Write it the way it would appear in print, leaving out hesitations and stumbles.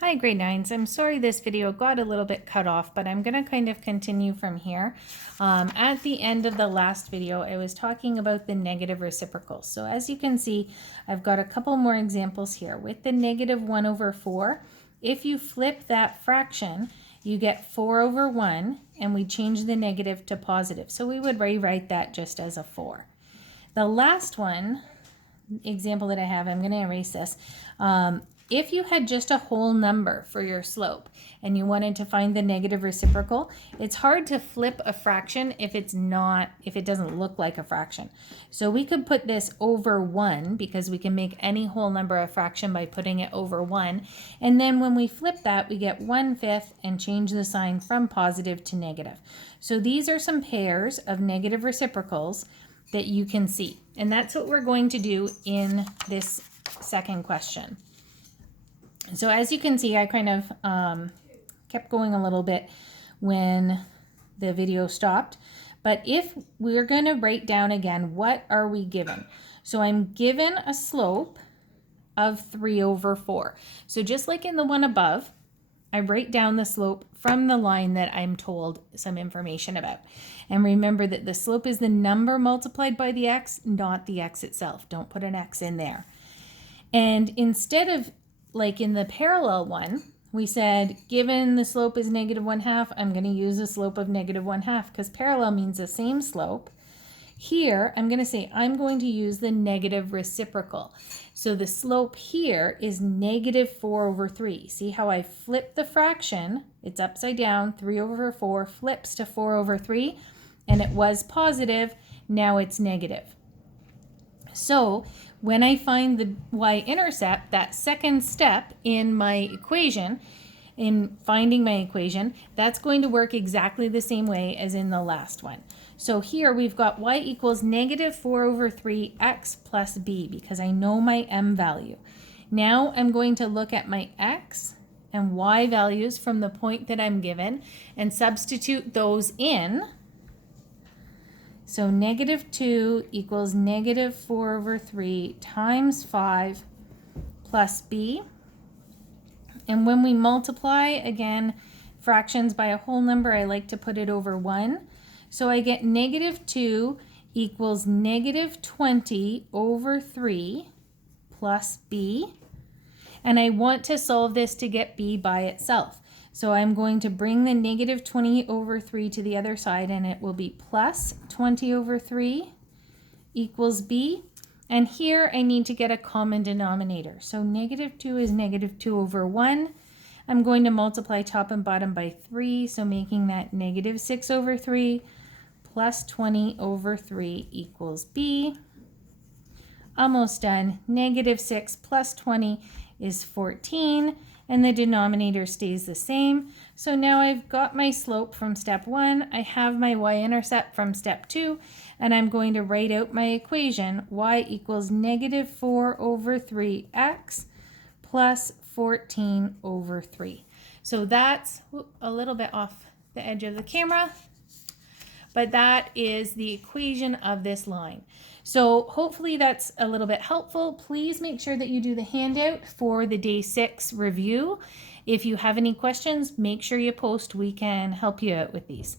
Hi grade 9s, I'm sorry this video got a little bit cut off, but I'm going to kind of continue from here. At the end of the last video, I was talking about the negative reciprocals. So as you can see, I've got a couple more examples here. With the negative 1 over 4, if you flip that fraction, you get 4 over 1, and we change the negative to positive. So we would rewrite that just as a 4. The last one, example that I have, I'm going to erase this. If you had just a whole number for your slope and you wanted to find the negative reciprocal, it's hard to flip a fraction if it doesn't look like a fraction. So we could put this over 1 because we can make any whole number a fraction by putting it over 1. And then when we flip that, we get 1/5 and change the sign from positive to negative. So these are some pairs of negative reciprocals that you can see. And that's what we're going to do in this second question. So as you can see, I kind of kept going a little bit when the video stopped. But if we're going to write down again, what are we given? So I'm given a slope of 3 over 4. So just like in the one above, I write down the slope from the line that I'm told some information about. And remember that the slope is the number multiplied by the x, not the x itself. Don't put an x in there. And instead of, like in the parallel one, we said, given the slope is negative 1/2, I'm going to use a slope of negative 1/2 because parallel means the same slope. Here, I'm going to say I'm going to use the negative reciprocal. So the slope here is negative 4 over 3. See how I flip the fraction? It's upside down. 3 over 4 flips to 4 over 3. And it was positive. Now it's negative. So when I find the y-intercept, that second step in my equation, in finding my equation, that's going to work exactly the same way as in the last one. So here we've got y equals negative 4 over 3 x plus b because I know my m value. Now I'm going to look at my x and y values from the point that I'm given and substitute those in. So negative 2 equals negative 4 over 3 times 5 plus b. And when we multiply, again, fractions by a whole number, I like to put it over 1. So I get negative 2 equals negative 20 over 3 plus b. And I want to solve this to get b by itself. So I'm going to bring the negative 20 over 3 to the other side, and it will be plus 20 over 3 equals b. And here I need to get a common denominator. So negative 2 is negative 2 over 1. I'm going to multiply top and bottom by 3, so making that negative 6 over 3 plus 20 over 3 equals b. Almost done. Negative 6 plus 20 is 14. And the denominator stays the same. So now I've got my slope from step 1, I have my y-intercept from step 2, and I'm going to write out my equation, y equals negative 4 over 3x plus 14 over 3. So that's a little bit off the edge of the camera, but that is the equation of this line. So hopefully that's a little bit helpful. Please make sure that you do the handout for the day 6 review. If you have any questions, make sure you post. We can help you out with these.